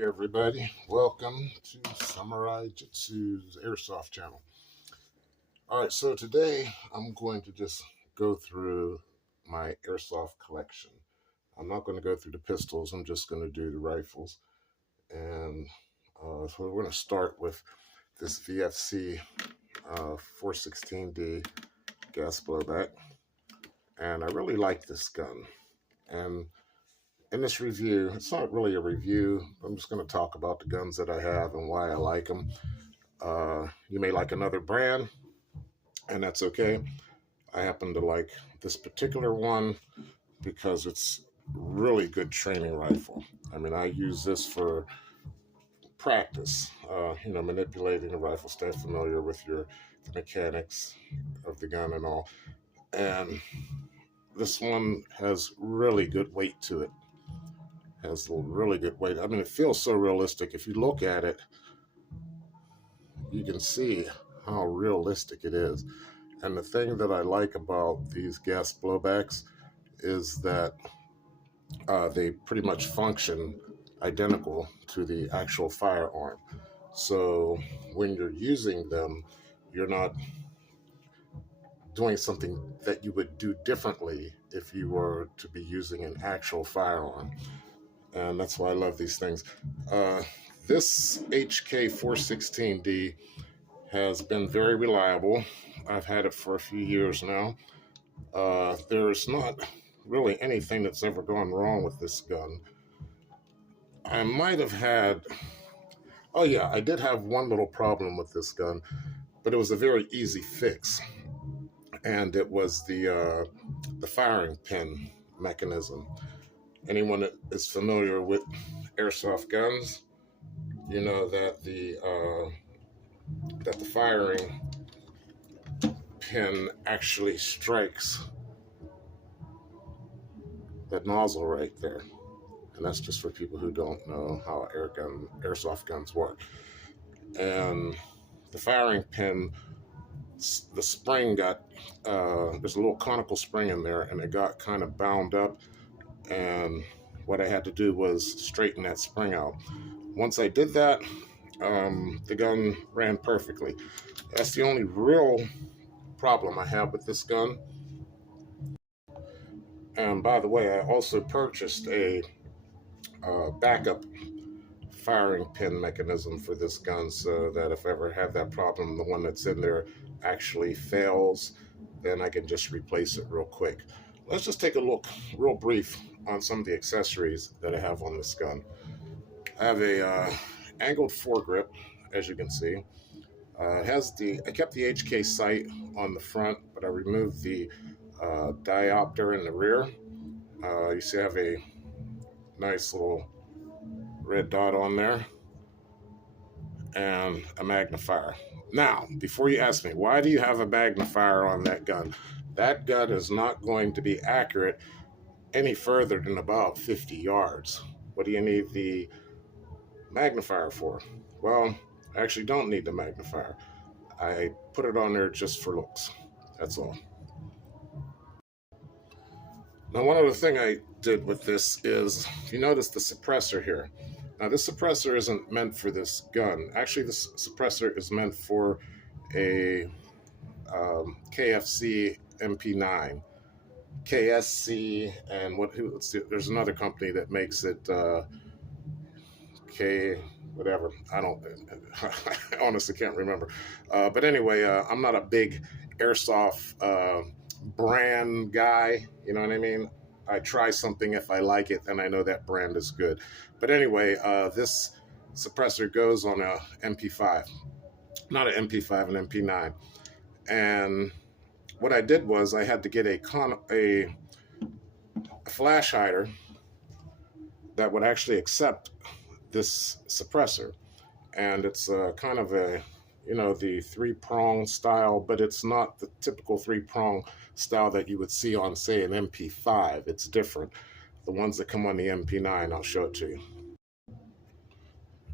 Hey everybody, welcome to Samurai Jitsu's Airsoft channel. Alright, so today I'm going to just go through my airsoft collection. I'm not going to go through the pistols, I'm just going to do the rifles. And so we're going to start with this VFC 416D gas blowback. And I really like this gun. And in this review, it's not really a review. I'm just going to talk about the guns that I have and why I like them. You may like another brand, and that's okay. I happen to like this particular one because it's really good training rifle. I mean, I use this for practice, manipulating the rifle, stay familiar with the mechanics of the gun and all. And this one has really good weight to it. Has a really good weight. I mean, it feels so realistic. If you look at it, you can see how realistic it is. And the thing that I like about these gas blowbacks is that they pretty much function identical to the actual firearm. So when you're using them, you're not doing something that you would do differently if you were to be using an actual firearm. And that's why I love these things. This HK416D has been very reliable. I've had it for a few years now. There's not really anything that's ever gone wrong with this gun. I might have had, oh yeah, I did have one little problem with this gun, but it was a very easy fix. And it was the firing pin mechanism. Anyone that is familiar with airsoft guns, you know that the firing pin actually strikes that nozzle right there, and that's just for people who don't know how airsoft guns work. And the firing pin, the spring got there's a little conical spring in there, and it got kind of bound up. And what I had to do was straighten that spring out. Once I did that, the gun ran perfectly. That's the only real problem I have with this gun. And by the way, I also purchased a backup firing pin mechanism for this gun, so that if I ever have that problem, the one that's in there actually fails, then I can just replace it real quick. Let's just take a look real brief on some of the accessories that I have on this gun. I have a angled foregrip, as you can see. I kept the HK sight on the front, but I removed the diopter in the rear. You see I have a nice little red dot on there and a magnifier. Now, before you ask me, why do you have a magnifier on that gun? That gun is not going to be accurate any further than about 50 yards. What do you need the magnifier for? Well, I actually don't need the magnifier. I put it on there just for looks. That's all. Now, one other thing I did with this is, if you notice the suppressor here. Now, this suppressor isn't meant for this gun. Actually, this suppressor is meant for a KFC MP9, KSC, and there's another company that makes it whatever. I honestly can't remember. But anyway, I'm not a big airsoft brand guy. You know what I mean? I try something, if I like it, then I know that brand is good. But anyway, this suppressor goes on a MP5, not an MP5, an MP9. And what I did was I had to get a flash hider that would actually accept this suppressor. And it's kind of a, the three-prong style, but it's not the typical three-prong style that you would see on, say, an MP5. It's different. The ones that come on the MP9, I'll show it to you.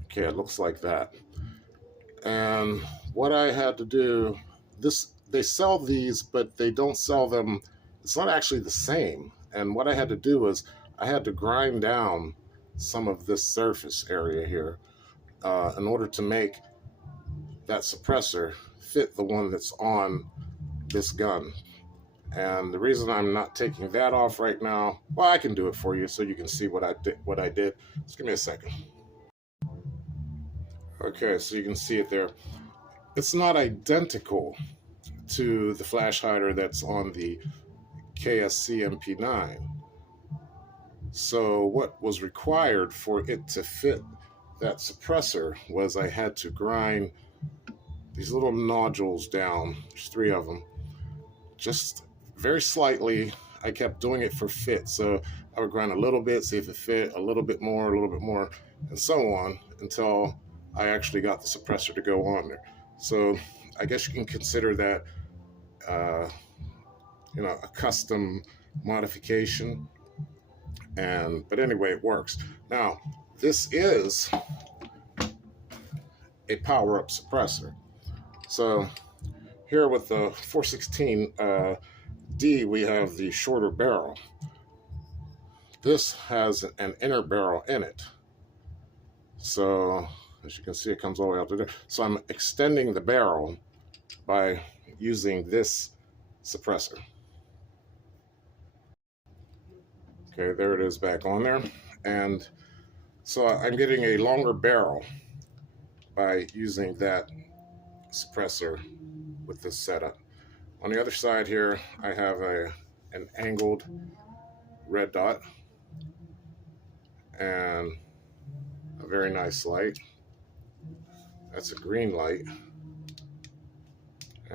Okay, it looks like that. And what I had to do, they sell these, but they don't sell them. It's not actually the same. And what I had to do was I had to grind down some of this surface area here in order to make that suppressor fit the one that's on this gun. And the reason I'm not taking that off right now, well, I can do it for you so you can see what I did. Just give me a second. Okay, so you can see it there. It's not identical to the flash hider that's on the KSC MP9. So what was required for it to fit that suppressor was I had to grind these little nodules down. There's 3 of them, just very slightly. I kept doing it for fit. So I would grind a little bit, see if it fit, a little bit more, and so on until I actually got the suppressor to go on there. So I guess you can consider that, a custom modification. But anyway, it works. Now, this is a power-up suppressor. So here with the 416D, we have the shorter barrel. This has an inner barrel in it. So as you can see, it comes all the way out to there. So I'm extending the barrel by using this suppressor. Okay, there it is back on there. And so I'm getting a longer barrel by using that suppressor with this setup. On the other side here, I have an angled red dot and a very nice light. That's a green light.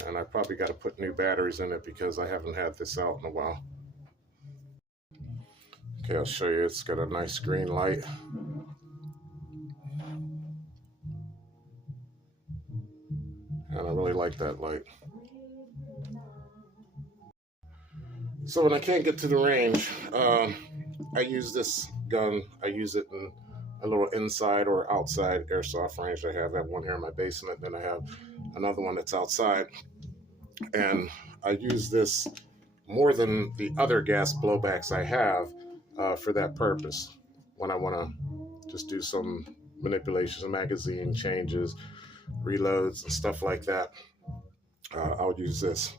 And I probably got to put new batteries in it because I haven't had this out in a while. Okay, I'll show you. It's got a nice green light. And I really like that light. So when I can't get to the range, I use this gun. I use it in a little inside or outside airsoft range. I have one here in my basement, then I have another one that's outside. And I use this more than the other gas blowbacks I have for that purpose. When I want to just do some manipulations, magazine changes, reloads, and stuff like that, I'll use this.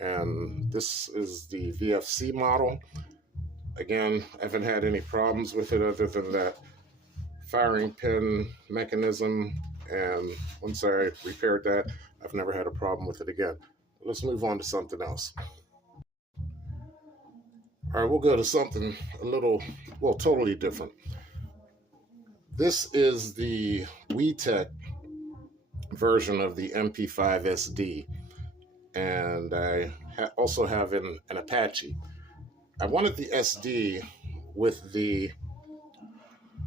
And this is the VFC model. Again, I haven't had any problems with it other than that firing pin mechanism, and once I repaired that, I've never had a problem with it again. Let's move on to something else. All right, we'll go to something a little, well, totally different. This is the WeTech version of the MP5 SD, and I also have an Apache. I wanted the SD with the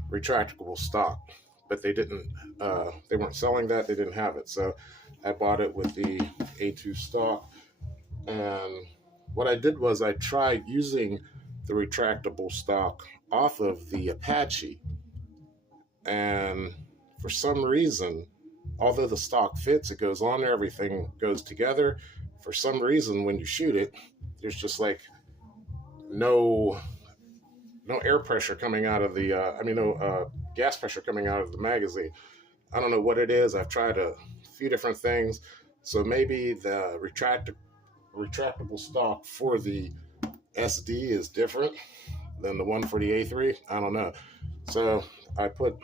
retractable stock, but they weren't selling that. They didn't have it, so I bought it with the A2 stock. And what I did was I tried using the retractable stock off of the Apache, and for some reason, although the stock fits, it goes on there, everything goes together. For some reason, when you shoot it, there's just like no air pressure coming out of the, no gas pressure coming out of the magazine. I don't know what it is. I've tried a few different things. So maybe the retractable stock for the SD is different than the one for the A3. I don't know. So I put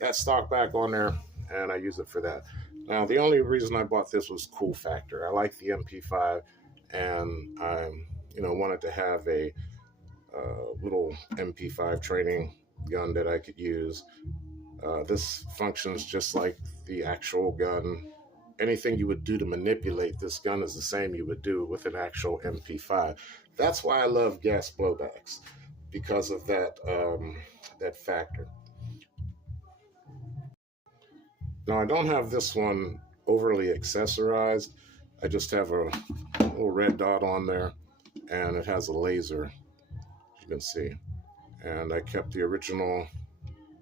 that stock back on there and I use it for that. Now, the only reason I bought this was cool factor. I like the MP5, and I wanted to have a little MP5 training gun that I could use. This functions just like the actual gun. Anything you would do to manipulate this gun is the same you would do with an actual MP5. That's why I love gas blowbacks, because of that factor. Now, I don't have this one overly accessorized. I just have a little red dot on there, and it has a laser, as you can see. And I kept the original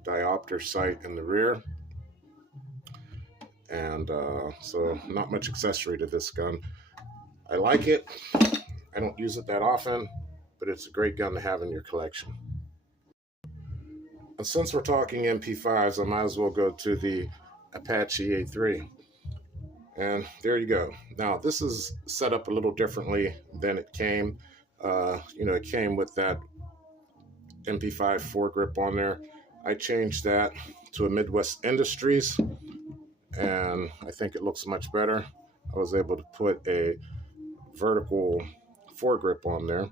diopter sight in the rear. And so not much accessory to this gun. I like it. I don't use it that often, but it's a great gun to have in your collection. since we're talking MP5s, I might as well go to the Apache A3. And there you go. Now, this is set up a little differently than it came. It came with that MP5 foregrip on there. I changed that to a Midwest Industries, and I think it looks much better. I was able to put a vertical foregrip on there.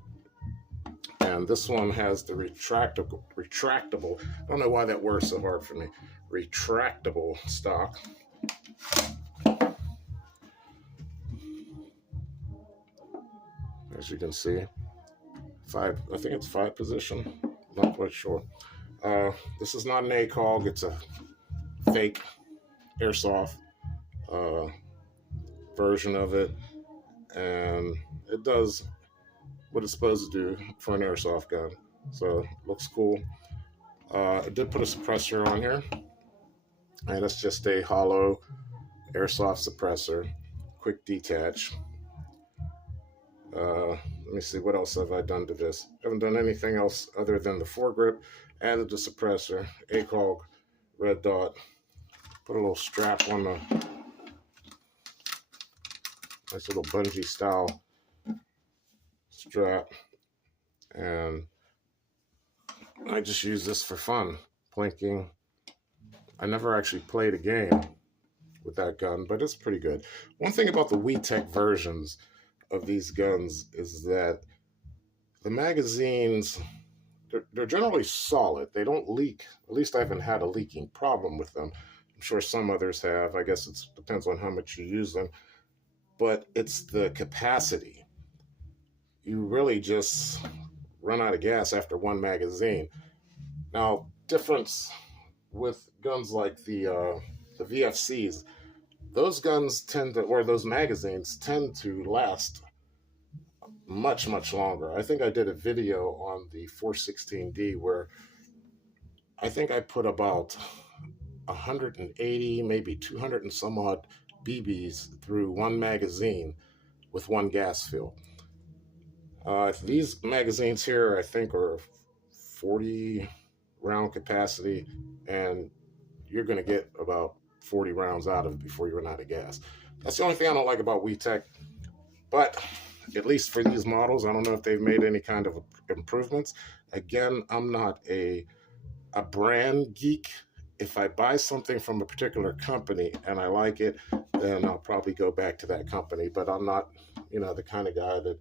And this one has the retractable, I don't know why that word's so hard for me, retractable stock. As you can see, I think it's 5 position, not quite sure. This is not an ACOG, it's a fake airsoft version of it, and it does what it's supposed to do for an airsoft gun, so it looks cool. I did put a suppressor on here, and it's just a hollow airsoft suppressor, quick detach. Let me see, what else have I done to this? I haven't done anything else other than the foregrip, added the suppressor, ACOG, red dot, put a little strap on the nice little bungee style strap, and I just use this for fun, plinking. I never actually played a game with that gun, but it's pretty good. One thing about the WeTech versions of these guns is that the magazines, they're generally solid. They don't leak. At least I haven't had a leaking problem with them. I'm sure some others have. I guess it depends on how much you use them. But it's the capacity. You really just run out of gas after one magazine. Now, difference with guns like the VFCs, those guns those magazines tend to last much, much longer. I think I did a video on the 416D where I think I put about 180, maybe 200 and some odd BBs through one magazine with one gas fill. These magazines here, I think, are 40 round capacity, and you're going to get about 40 rounds out of it before you run out of gas. That's the only thing I don't like about WeTech, but at least for these models, I don't know if they've made any kind of improvements. Again, I'm not a brand geek. If I buy something from a particular company and I like it, then I'll probably go back to that company, but I'm not, the kind of guy that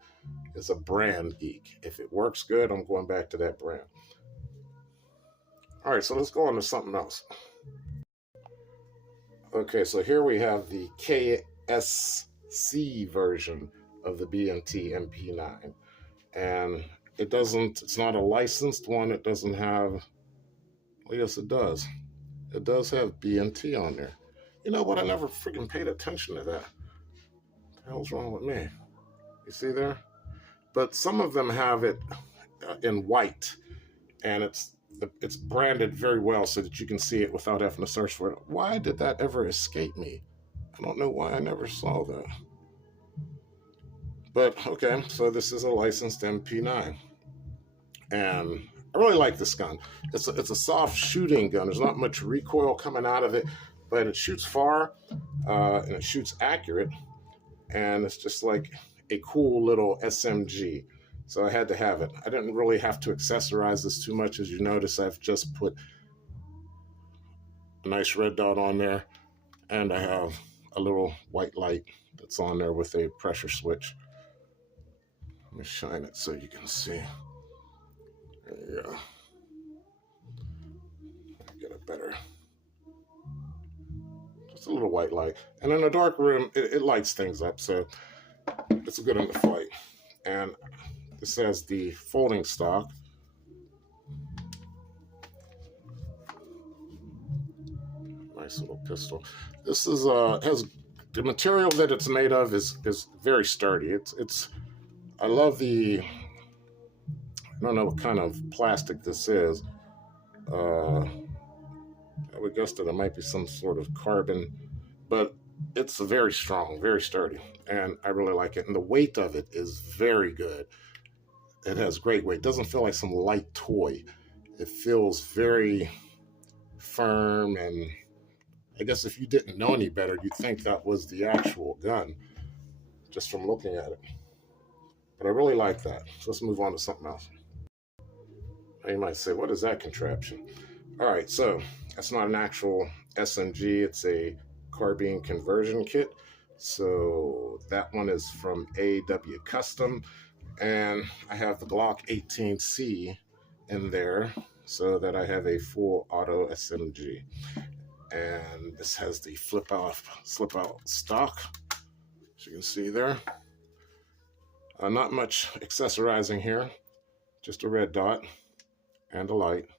is a brand geek. If it works good, I'm going back to that brand. All right, so let's go on to something else. Okay, so here we have the KSC version of the B&T MP9, and it's not a licensed one. It doesn't have, well, yes, it does. It does have B&T on there. You know what? I never freaking paid attention to that. What the hell's wrong with me? You see there? But some of them have it in white, and it's branded very well so that you can see it without having to search for it. Why did that ever escape me? I don't know why I never saw that. But okay, so this is a licensed MP9, and I really like this gun. It's a soft shooting gun. There's not much recoil coming out of it, but it shoots far, and it shoots accurate, and it's just like a cool little SMG. So I had to have it. I didn't really have to accessorize this too much. As you notice, I've just put a nice red dot on there, and I have a little white light that's on there with a pressure switch. Let me shine it so you can see. There you go. Get a better. Just a little white light. And in a dark room, it lights things up, so it's good in the fight. And this has the folding stock. Nice little pistol. This is has the material that it's made of is very sturdy. I love I don't know what kind of plastic this is. I would guess that it might be some sort of carbon, but it's very strong, very sturdy, and I really like it. And the weight of it is very good. It has great weight. It doesn't feel like some light toy. It feels very firm, and I guess if you didn't know any better, you'd think that was the actual gun just from looking at it. But I really like that. So let's move on to something else. Now you might say, what is that contraption? All right, so that's not an actual SMG. It's a carbine conversion kit. So that one is from AW Custom. And I have the Glock 18C in there so that I have a full auto SMG. And this has the slip out stock, as you can see there. Not much accessorizing here, just a red dot and a light.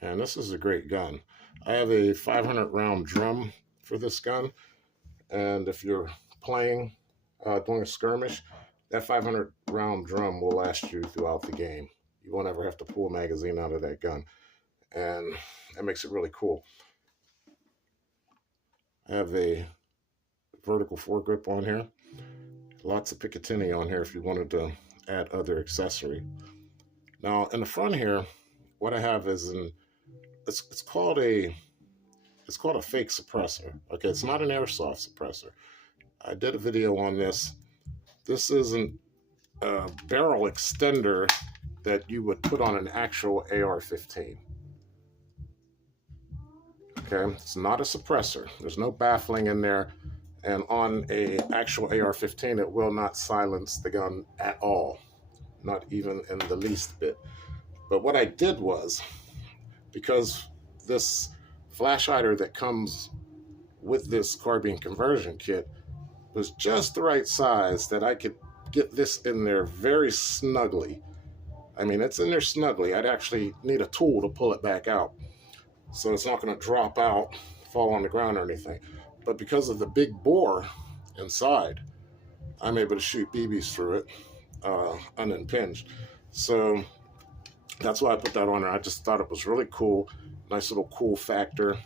And this is a great gun. I have a 500 round drum for this gun, and if you're playing doing a skirmish, that 500 round drum will last you throughout the game. You won't ever have to pull a magazine out of that gun, and that makes it really cool. I have a vertical foregrip on here. Lots of Picatinny on here if you wanted to add other accessory. Now in the front here, what I have is it's called a fake suppressor. Okay, it's not an airsoft suppressor. I did a video on this. This is a barrel extender that you would put on an actual AR-15. Okay, it's not a suppressor. There's no baffling in there. And on a actual AR-15, it will not silence the gun at all, not even in the least bit. But what I did was, because this flash hider that comes with this carbine conversion kit was just the right size that I could get this in there very snugly. I mean, it's in there snugly. I'd actually need a tool to pull it back out, so it's not going to drop out, fall on the ground or anything. But because of the big bore inside, I'm able to shoot BBs through it unimpinged. So that's why I put that on there. I just thought it was really cool. Nice little cool factor.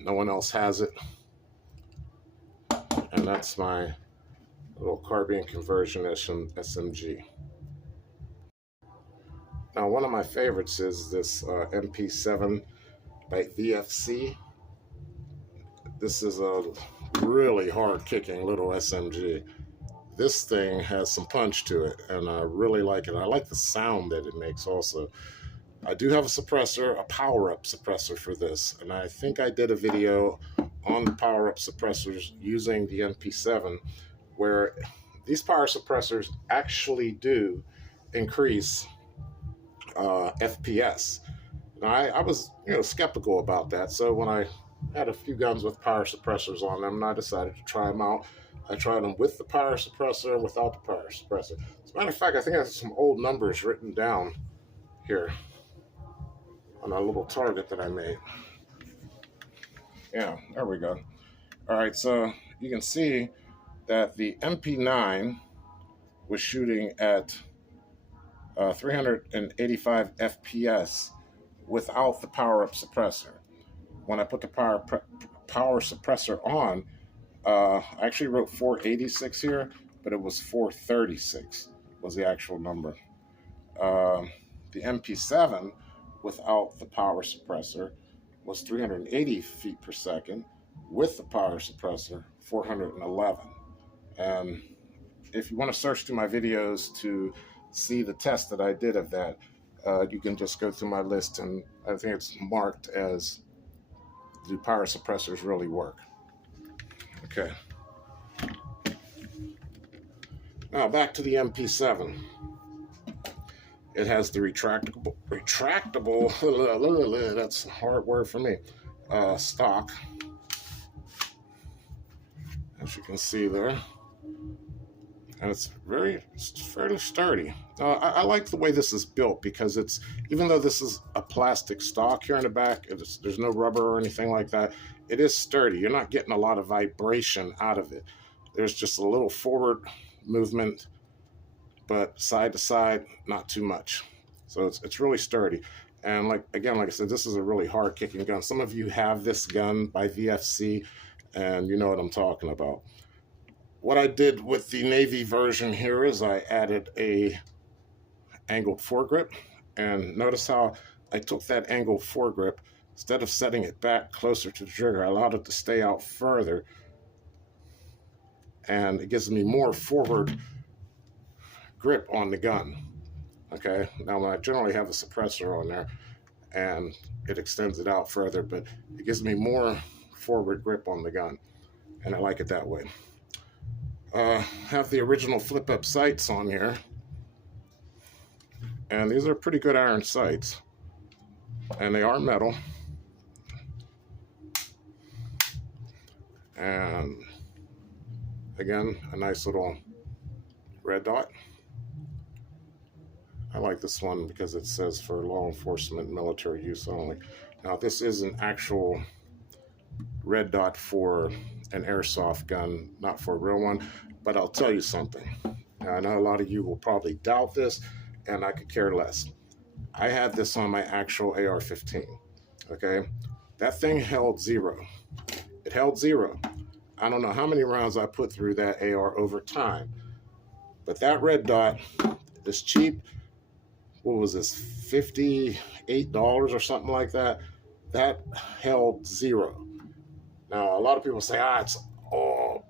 No one else has it. And that's my little carbine conversion SMG. Now, one of my favorites is this MP7 by VFC. This is a really hard-kicking little SMG. This thing has some punch to it, and I really like it. I like the sound that it makes also. I do have a suppressor, a power-up suppressor for this, and I think I did a video on the power-up suppressors using the MP7, where these power suppressors actually do increase FPS. Now, I was skeptical about that, so when I had a few guns with power suppressors on them, and I decided to try them out. I tried them with the power suppressor and without the power suppressor. As a matter of fact, I think I have some old numbers written down here on a little target that I made. Yeah, there we go. All right, so you can see that the MP9 was shooting at 385 FPS without the power-up suppressor. When I put the power suppressor on, I actually wrote 486 here, but it was 436 was the actual number. The MP7 without the power suppressor was 380 feet per second. With the power suppressor, 411. And if you want to search through my videos to see the test that I did of that, you can just go through my list, and I think it's marked as do power suppressors really work. Okay. Now back to the MP7. It has the retractable, that's a hard word for me, stock, as you can see there. And it's fairly sturdy. I like the way this is built, because it's, even though this is a plastic stock here in the back, there's no rubber or anything like that, it is sturdy. You're not getting a lot of vibration out of it. There's just a little forward movement, but side to side, not too much. So it's really sturdy. And like I said, this is a really hard kicking gun. Some of you have this gun by VFC, and you know what I'm talking about. What I did with the Navy version here is I added a angled foregrip And notice how I took that angle foregrip, instead of setting it back closer to the trigger, I allowed it to stay out further, and it gives me more forward grip on the gun. Okay, now when I generally have a suppressor on there and it extends it out further, but it gives me more forward grip on the gun, and I like it that way. Have the original flip up sights on here, and these are pretty good iron sights, and they are metal. And again, a nice little red dot. I like this one because it says for law enforcement military use only. Now this is an actual red dot for an airsoft gun, not for a real one, but I'll tell you something. Now, I know a lot of you will probably doubt this, and I could care less. I had this on my actual AR-15, okay? That thing held 0. It held 0. I don't know how many rounds I put through that AR over time, but that red dot is cheap. What was this, $58 or something like that? That held 0. Now, a lot of people say, it's all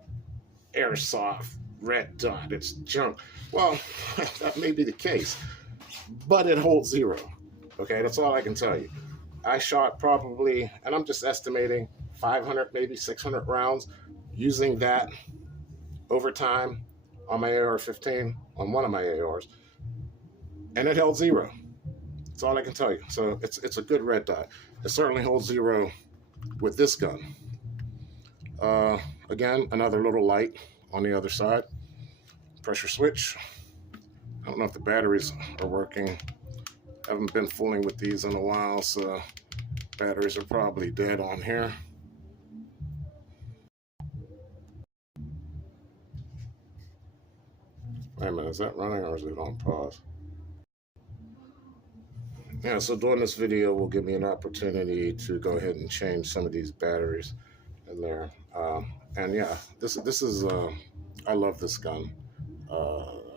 airsoft, red dot, it's junk. Well, that may be the case, but it holds 0. Okay, that's all I can tell you. I shot probably, and I'm just estimating, 500, maybe 600 rounds using that over time on my AR-15, on one of my ARs, and it held 0. That's all I can tell you. So it's a good red dot. It certainly holds 0 with this gun. Again, another little light on the other side. Pressure switch. I don't know if the batteries are working. I haven't been fooling with these in a while, so batteries are probably dead on here. Wait a minute, is that running or is it on pause? Yeah, so doing this video will give me an opportunity to go ahead and change some of these batteries in there. And yeah, this is I love this gun.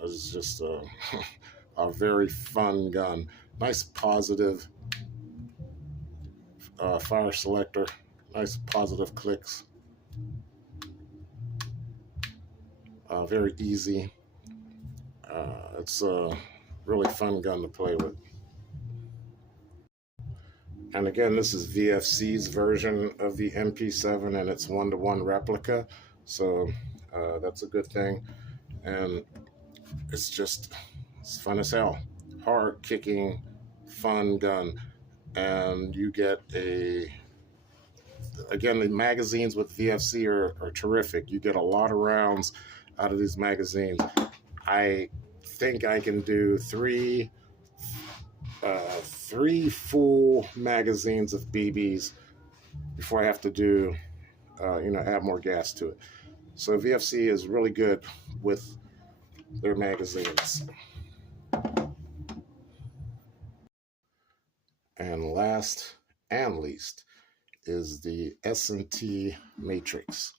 It's just a very fun gun. Nice positive fire selector. Nice positive clicks. Very easy. It's a really fun gun to play with. And again, this is VFC's version of the MP7, and it's 1-to-1 replica. So that's a good thing. And it's fun as hell. Hard kicking, fun gun. And you get again, the magazines with VFC are terrific. You get a lot of rounds out of these magazines. I think I can do three full magazines of BBs before I have to do, add more gas to it. So VFC is really good with their magazines. And last and least is the S&T Matrix.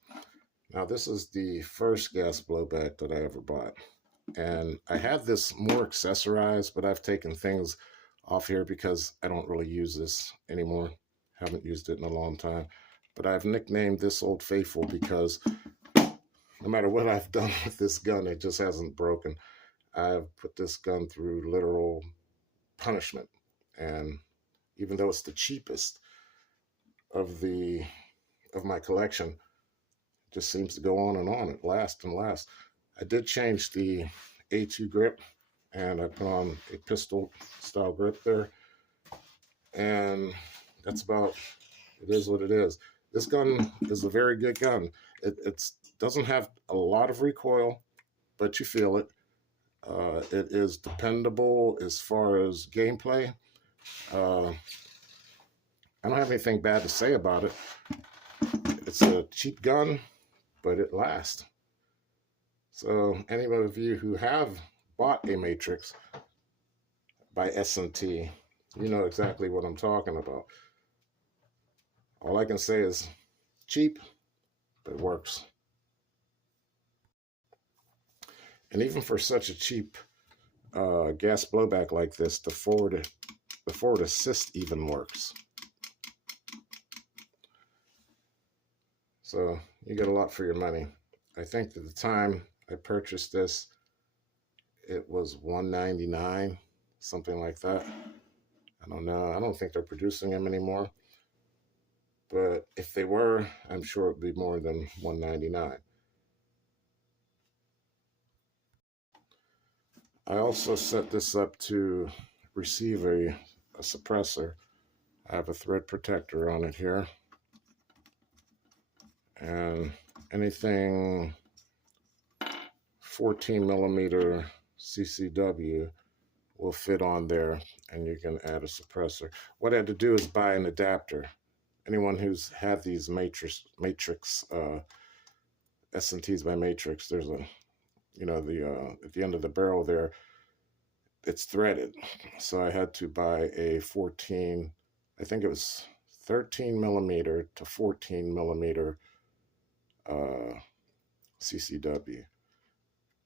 Now this is the first gas blowback that I ever bought. And I have this more accessorized, but I've taken things off here because I don't really use this anymore. Haven't used it in a long time. But I've nicknamed this Old Faithful because no matter what I've done with this gun, it just hasn't broken. I've put this gun through literal punishment. And even though it's the cheapest of my collection, it just seems to go on and on. It lasts and lasts. I did change the A2 grip, and I put on a pistol style grip there, and that's about, it is what it is. This gun is a very good gun. It doesn't have a lot of recoil, but you feel it. It is dependable as far as gameplay. I don't have anything bad to say about it. It's a cheap gun, but it lasts. So any of you who have bought a Matrix by S&T, you know exactly what I'm talking about. All I can say is cheap, but it works. And even for such a cheap gas blowback like this, the forward assist even works. So you get a lot for your money. I think at the time I purchased this, it was $199, something like that. I don't know. I don't think they're producing them anymore. But if they were, I'm sure it would be more than $199. I also set this up to receive a suppressor. I have a thread protector on it here. And anything 14 millimeter CCW will fit on there, and you can add a suppressor. What I had to do is buy an adapter. Anyone who's had these Matrix S&Ts by Matrix, there's a, you know, the at the end of the barrel there, it's threaded. So I had to buy a 14, I think it was 13 millimeter to 14 millimeter CCW.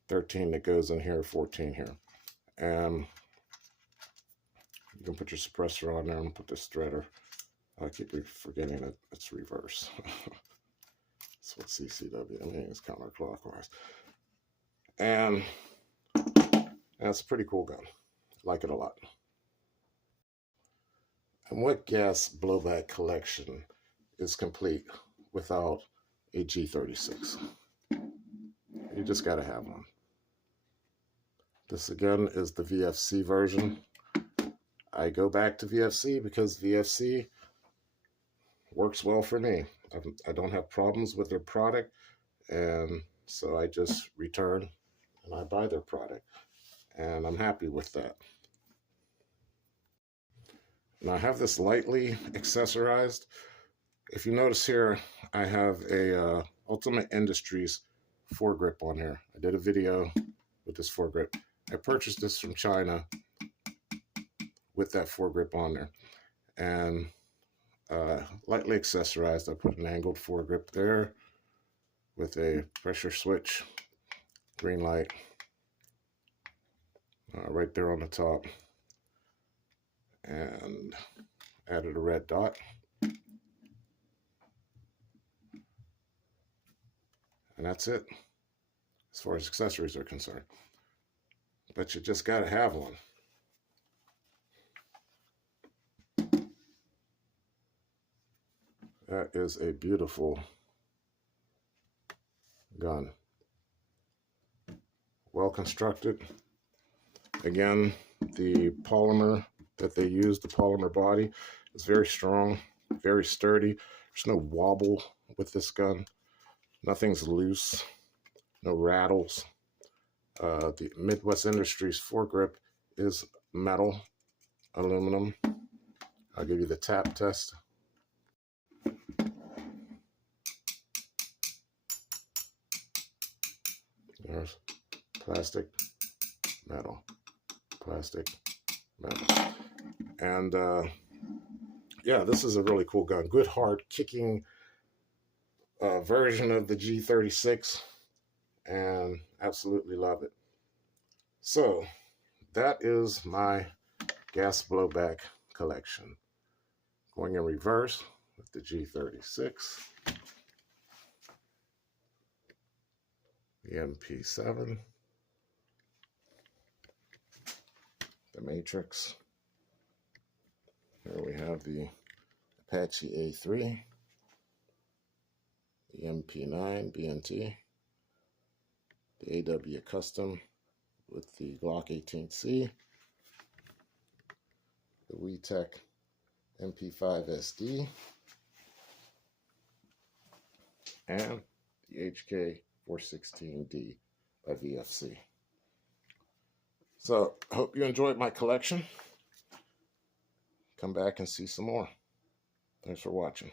13 that goes in here, 14 here. And you can put your suppressor on there and put this threader. I keep forgetting that it's reverse. That's what CCW, I mean, it's counterclockwise. And that's a pretty cool gun. Like it a lot. And what gas blowback collection is complete without a G36? You just got to have one. This again is the VFC version. I go back to VFC because VFC works well for me. I don't have problems with their product, and so I just return and I buy their product, and I'm happy with that. Now I have this lightly accessorized. If you notice here, I have a Ultimate Industries foregrip on here. I did a video with this foregrip. I purchased this from China with that foregrip on there, and lightly accessorized. I put an angled foregrip there with a pressure switch, green light right there on the top, and added a red dot. And that's it as far as accessories are concerned. But you just got to have one. That is a beautiful gun. Well constructed. Again, the polymer that they use, the polymer body, is very strong, very sturdy. There's no wobble with this gun. Nothing's loose, no rattles. The Midwest Industries foregrip is metal, aluminum. I'll give you the tap test. There's plastic, metal, plastic, metal. And yeah, this is a really cool gun. Good, hard, kicking version of the G36, and absolutely love it. So that is my gas blowback collection. Going in reverse with the G36, the MP7, the Matrix. Here we have the Apache A3, the MP9 BNT, the AW Custom with the Glock 18C, the Tech MP5 SD, and the HK416D by VFC. So, I hope you enjoyed my collection. Come back and see some more. Thanks for watching.